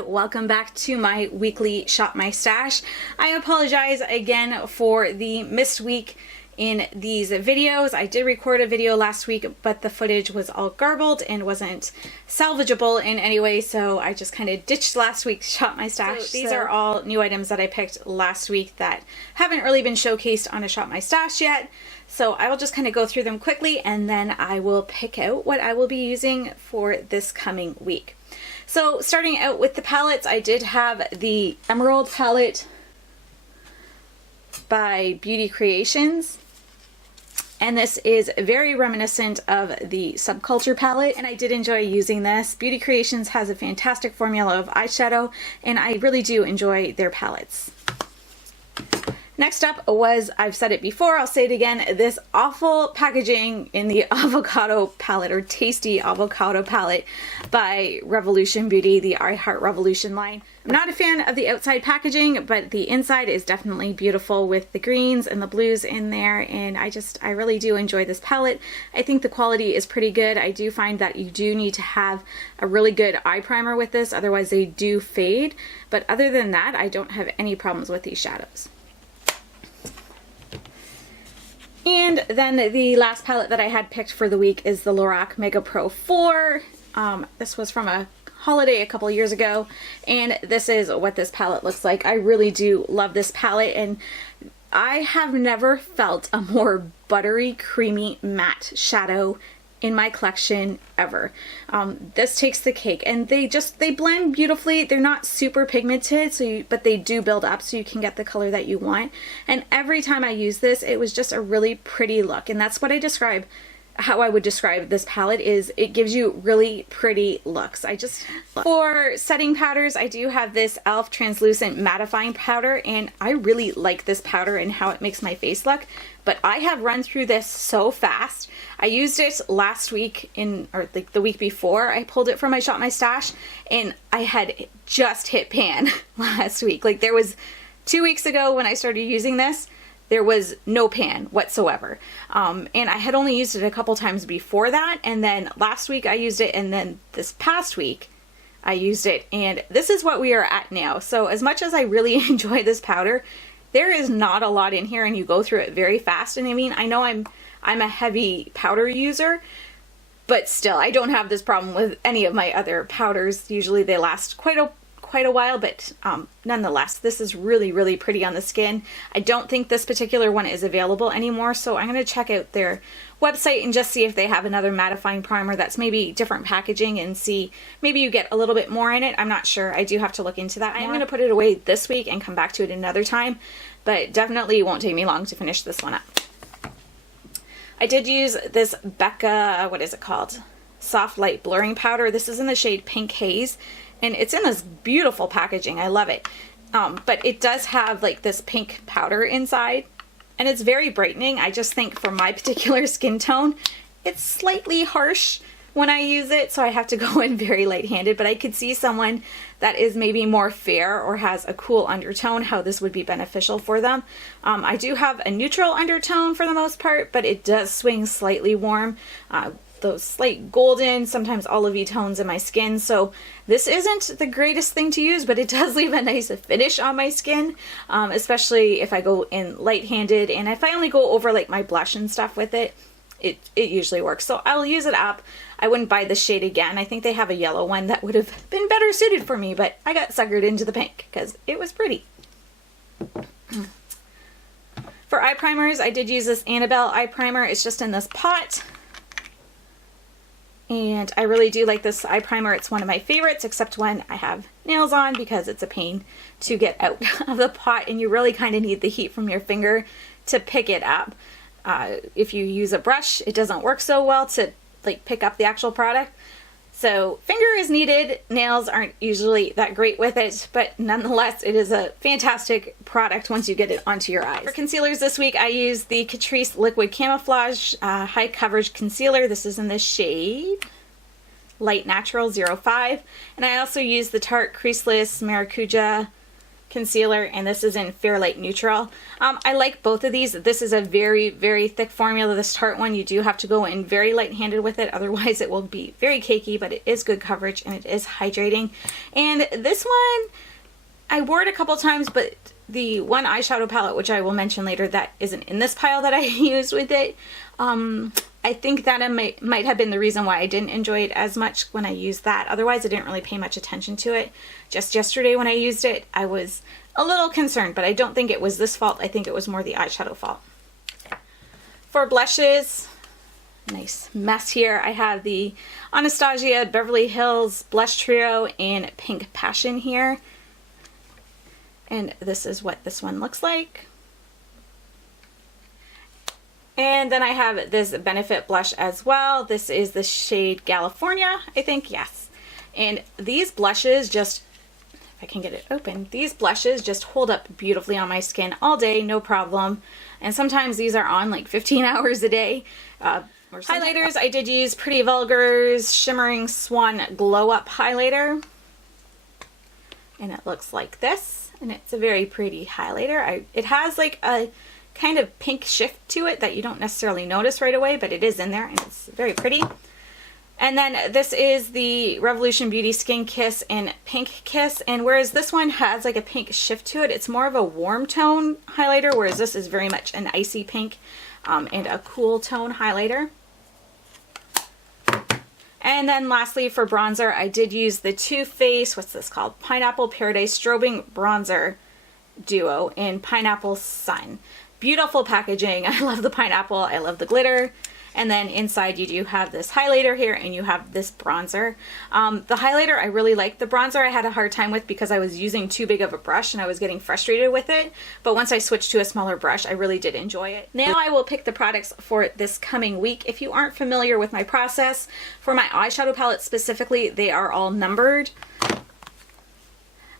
and welcome back to my weekly Shop My Stash. I apologize again for the missed week in these videos. I did record a video last week, but the footage was all garbled and wasn't salvageable in any way, so I just kind of ditched last week's Shop My Stash. So these are all new items that I picked last week that haven't really been showcased on a Shop My Stash yet. So I will just kind of go through them quickly and then I will pick out what I will be using for this coming week. So starting out with the palettes, I did have the Emerald palette by Beauty Creations. And this is very reminiscent of the Subculture palette, and I did enjoy using this. Beauty Creations has a fantastic formula of eyeshadow, and I really do enjoy their palettes. Next up was, I've said it before, I'll say it again, this awful packaging in the Avocado palette, or Tasty Avocado palette by Revolution Beauty, the I Heart Revolution line. I'm not a fan of the outside packaging, but the inside is definitely beautiful with the greens and the blues in there, and I really do enjoy this palette. I think the quality is pretty good. I do find that you do need to have a really good eye primer with this, otherwise they do fade, but other than that, I don't have any problems with these shadows. And then the last palette that I had picked for the week is the Lorac Mega Pro 4. This was from a holiday a couple years ago, and this is what this palette looks like. I really do love this palette, and I have never felt a more buttery, creamy, matte shadow in my collection ever. This takes the cake, and they blend beautifully. They're not super pigmented, but they do build up so you can get the color that you want. And every time I use this, it was just a really pretty look, and that's what how I would describe this palette is it gives you really pretty looks. For setting powders, I do have this e.l.f. translucent mattifying powder, and I really like this powder and how it makes my face look, but I have run through this so fast. I used it last week or like the week before I pulled it from my Shop My Stash, and I had just hit pan last week. Like there was 2 weeks ago when I started using this, there was no pan whatsoever. And I had only used it a couple times before that, and then last week I used it, and then this past week I used it, and this is what we are at now. So as much as I really enjoy this powder, there is not a lot in here and you go through it very fast. And I mean, I know I'm a heavy powder user, but still I don't have this problem with any of my other powders. Usually they last quite a while, but nonetheless, this is really, really pretty on the skin. I don't think this particular one is available anymore, so I'm going to check out their website and just see if they have another mattifying primer that's maybe different packaging and see maybe you get a little bit more in it. I'm not sure. I do have to look into that. I'm going to put it away this week and come back to it another time, but definitely it won't take me long to finish this one up. I did use this Becca, what is it called? Soft Light Blurring Powder. This is in the shade Pink Haze, and it's in this beautiful packaging. I love it. But it does have like this pink powder inside, and it's very brightening. I just think for my particular skin tone, it's slightly harsh when I use it, so I have to go in very light-handed, but I could see someone that is maybe more fair or has a cool undertone, how this would be beneficial for them. I do have a neutral undertone for the most part, but it does swing slightly warm. Those slight golden, sometimes olivey tones in my skin, so this isn't the greatest thing to use, but it does leave a nice finish on my skin, especially if I go in light-handed, and if I only go over like my blush and stuff with it, it usually works. So I'll use it up. I wouldn't buy this shade again. I think they have a yellow one that would have been better suited for me, but I got suckered into the pink because it was pretty. For eye primers, I did use this Annabelle Eye Primer. It's just in this pot. And I really do like this eye primer. It's one of my favorites, except when I have nails on, because it's a pain to get out of the pot and you really kind of need the heat from your finger to pick it up. If you use a brush, it doesn't work so well to like pick up the actual product. So finger is needed. Nails aren't usually that great with it, but nonetheless, it is a fantastic product once you get it onto your eyes. For concealers this week, I used the Catrice Liquid Camouflage High Coverage Concealer. This is in the shade Light Natural 05. And I also used the Tarte Creaseless Maracuja concealer, and this is in Fair Light Neutral. I like both of these. This is a very, very thick formula. This Tarte one, you do have to go in very light-handed with it, otherwise it will be very cakey, but it is good coverage and it is hydrating. And this one, I wore it a couple times, but the one eyeshadow palette, which I will mention later, that isn't in this pile that I used with it, I think that might have been the reason why I didn't enjoy it as much when I used that. Otherwise, I didn't really pay much attention to it. Just yesterday when I used it, I was a little concerned, but I don't think it was this fault. I think it was more the eyeshadow fault. For blushes, nice mess here. I have the Anastasia Beverly Hills Blush Trio in Pink Passion here. And this is what this one looks like. And then I have this Benefit blush as well. This is the shade Galifornia, I think, yes. And these blushes just, if I can get it open, these blushes just hold up beautifully on my skin all day, no problem. And sometimes these are on like 15 hours a day. Highlighters, I did use Pretty Vulgar's Shimmering Swan Glow Up Highlighter. And it looks like this. And it's a very pretty highlighter. It has like a kind of pink shift to it that you don't necessarily notice right away, but it is in there and it's very pretty. And then this is the Revolution Beauty Skin Kiss in Pink Kiss, and whereas this one has like a pink shift to it, it's more of a warm tone highlighter, whereas this is very much an icy pink and a cool tone highlighter. And then lastly for bronzer, I did use the Too Faced, what's this called? Pineapple Paradise Strobing Bronzer Duo in Pineapple Sun. Beautiful packaging. I love the pineapple. I love the glitter. And then inside you do have this highlighter here and you have this bronzer. The highlighter, I really like. The bronzer I had a hard time with because I was using too big of a brush and I was getting frustrated with it. But once I switched to a smaller brush, I really did enjoy it. Now I will pick the products for this coming week. If you aren't familiar with my process, for my eyeshadow palette specifically, they are all numbered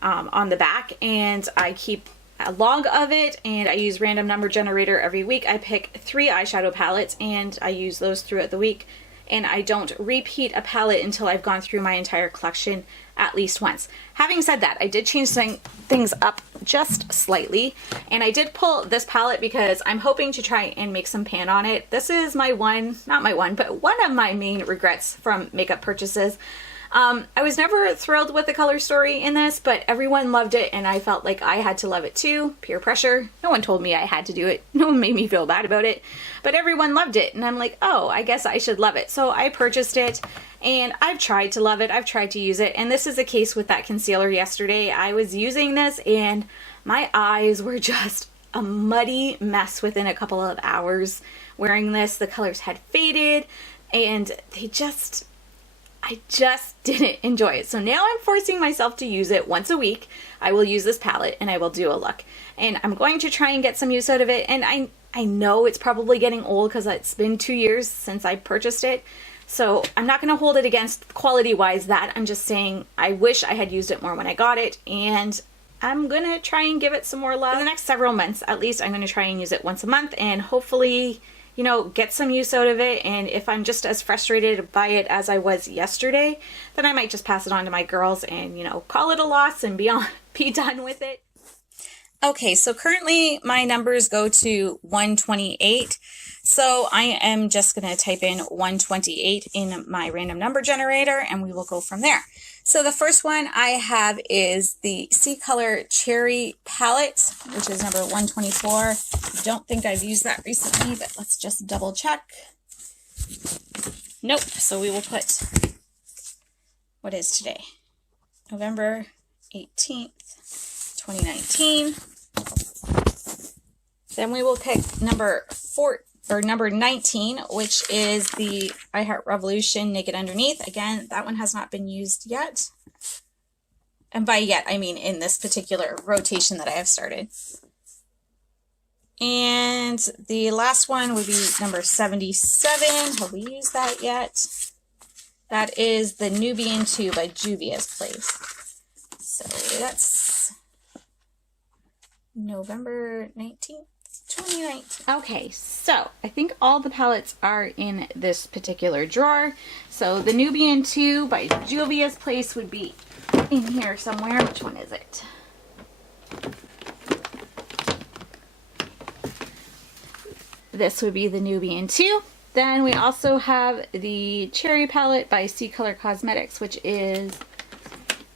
on the back, and I keep a log of it, and I use random number generator every week. I pick 3 eyeshadow palettes and I use those throughout the week, and I don't repeat a palette until I've gone through my entire collection at least once. Having said that, I did change things up just slightly, and I did pull this palette because I'm hoping to try and make some pan on it. This is my one, not my one, but one of my main regrets from makeup purchases. I was never thrilled with the color story in this, but everyone loved it and I felt like I had to love it too. Peer pressure. No one told me I had to do it. No one made me feel bad about it, but everyone loved it and I'm like, oh, I guess I should love it. So I purchased it and I've tried to love it. I've tried to use it, and this is the case with that concealer yesterday. I was using this and my eyes were just a muddy mess within a couple of hours wearing this. The colors had faded and I just didn't enjoy it. So now I'm forcing myself to use it once a week. I will use this palette and I will do a look. And I'm going to try and get some use out of it. And I know it's probably getting old because it's been 2 years since I purchased it. So I'm not going to hold it against quality-wise that. I'm just saying I wish I had used it more when I got it. And I'm going to try and give it some more love. For the next several months, at least, I'm going to try and use it once a month. And hopefully, you know, get some use out of it. And if I'm just as frustrated by it as I was yesterday, then I might just pass it on to my girls and, you know, call it a loss and be done with it. Okay, so currently my numbers go to 128. So I am just going to type in 128 in my random number generator and we will go from there. So the first one I have is the CColor Cherry Palette, which is number 124. I don't think I've used that recently, but let's just double check. Nope. So we will put, what is today? November 18th, 2019. Then we will pick number 19, which is the I Heart Revolution Naked Underneath. Again, that one has not been used yet. And by yet, I mean in this particular rotation that I have started. And the last one would be number 77. Have we used that yet? That is the Nubian 2 by Juvia's Place. So that's November 19th. 2019. Okay, so I think all the palettes are in this particular drawer. So the Nubian 2 by Juvia's Place would be in here somewhere. Which one is it? this would be the Nubian 2. Then we also have the Cherry palette by CColor Cosmetics, which is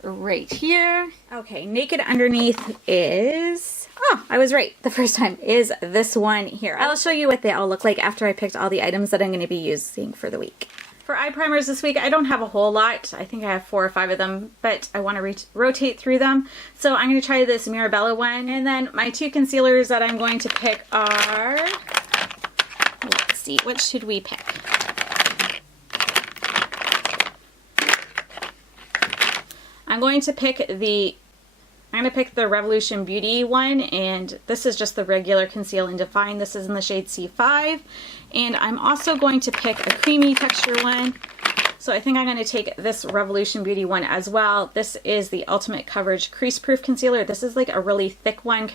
right here. Okay, Naked Underneath is, oh, I was right the first time, is this one here. I'll show you what they all look like after I picked all the items that I'm going to be using for the week. For eye primers this week, I don't have a whole lot. I think I have 4 or 5 of them, but I want to rotate through them. So I'm going to try this Mirabella one. And then my 2 concealers that I'm going to pick are, let's see, what should we pick? I'm going to pick the Revolution Beauty one, and this is just the regular Conceal and Define. This is in the shade C5. And I'm also going to pick a creamy texture one. So I think I'm going to take this Revolution Beauty one as well. This is the Ultimate Coverage Crease Proof Concealer. This is like a really thick one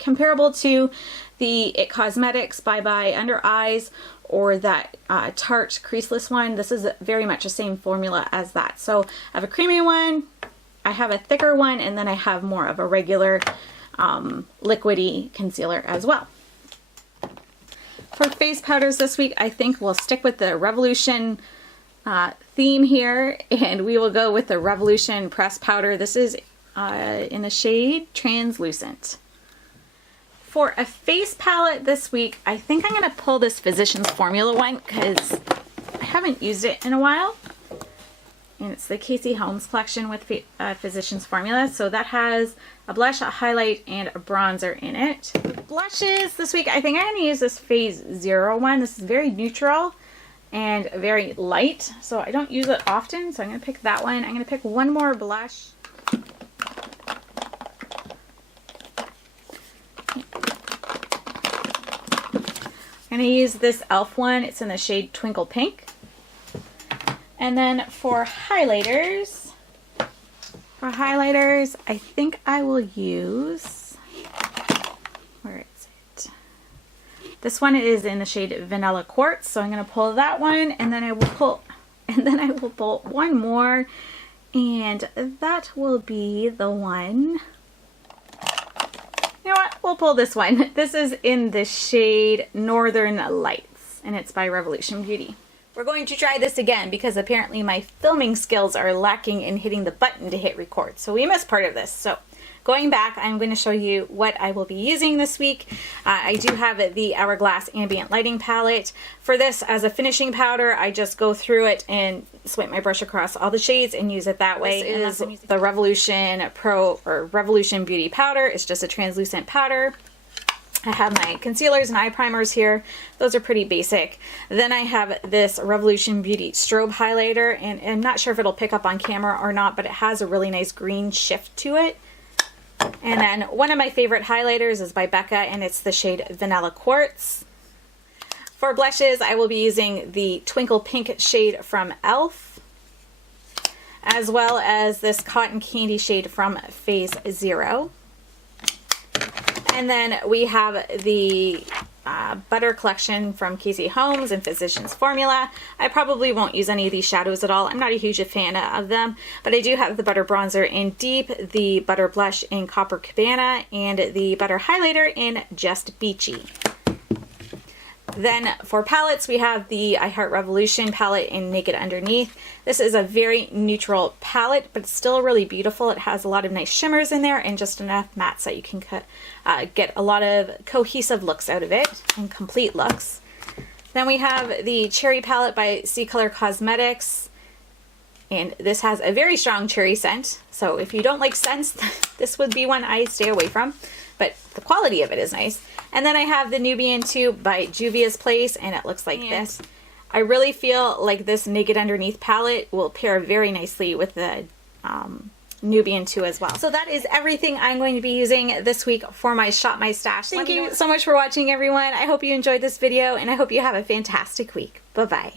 comparable to the It Cosmetics Bye Bye Under Eyes or that Tarte Creaseless one. This is very much the same formula as that. So I have a creamy one, I have a thicker one, and then I have more of a regular liquidy concealer as well. For face powders this week, I think we'll stick with the Revolution theme here, and we will go with the Revolution Pressed Powder. This is in the shade Translucent. For a face palette this week, I think I'm going to pull this Physicians Formula one because I haven't used it in a while. And it's the Casey Holmes collection with Physicians Formula. So that has a blush, a highlight, and a bronzer in it. Blushes this week, I think I'm going to use this Phase 0 one. This is very neutral and very light, so I don't use it often, so I'm going to pick that one. I'm going to pick one more blush. I'm going to use this e.l.f. one. It's in the shade Twinkle Pink. And then for highlighters, I think I will use, where is it? This one is in the shade Vanilla Quartz, so I'm going to pull that one, and then I will pull one more, and that will be the one. You know what? We'll pull this one. This is in the shade Northern Lights, and it's by Revolution Beauty. We're going to try this again because apparently my filming skills are lacking in hitting the button to hit record. So we missed part of this. So going back, I'm going to show you what I will be using this week. I do have the Hourglass Ambient Lighting Palette. For this, as a finishing powder, I just go through it and swipe my brush across all the shades and use it that way. This is the Revolution Pro or Revolution Beauty Powder. It's just a translucent powder. I have my concealers and eye primers here. Those are pretty basic. Then I have this Revolution Beauty Strobe Highlighter, and I'm not sure if it'll pick up on camera or not, but it has a really nice green shift to it. And then one of my favorite highlighters is by Becca, and it's the shade Vanilla Quartz. For blushes, I will be using the Twinkle Pink shade from e.l.f., as well as this Cotton Candy shade from Phase 0. And then we have the Butter collection from Casey Holmes and Physicians Formula. I probably won't use any of these shadows at all. I'm not a huge fan of them, but I do have the Butter Bronzer in Deep, the Butter Blush in Copper Cabana, and the Butter Highlighter in Just Beachy. Then for palettes, we have the I Heart Revolution palette in Naked Underneath. This is a very neutral palette, but it's still really beautiful. It has a lot of nice shimmers in there and just enough mattes that you can get a lot of cohesive looks out of it and complete looks. Then we have the Cherry palette by CColor Cosmetics, and this has a very strong cherry scent. So if you don't like scents, this would be one I stay away from, but the quality of it is nice. And then I have the Nubian 2 by Juvia's Place, and it looks like this. I really feel like this Naked Underneath palette will pair very nicely with the Nubian 2 as well. So that is everything I'm going to be using this week for my Shop My Stash. Thank you so much for watching, everyone. I hope you enjoyed this video, and I hope you have a fantastic week. Bye-bye.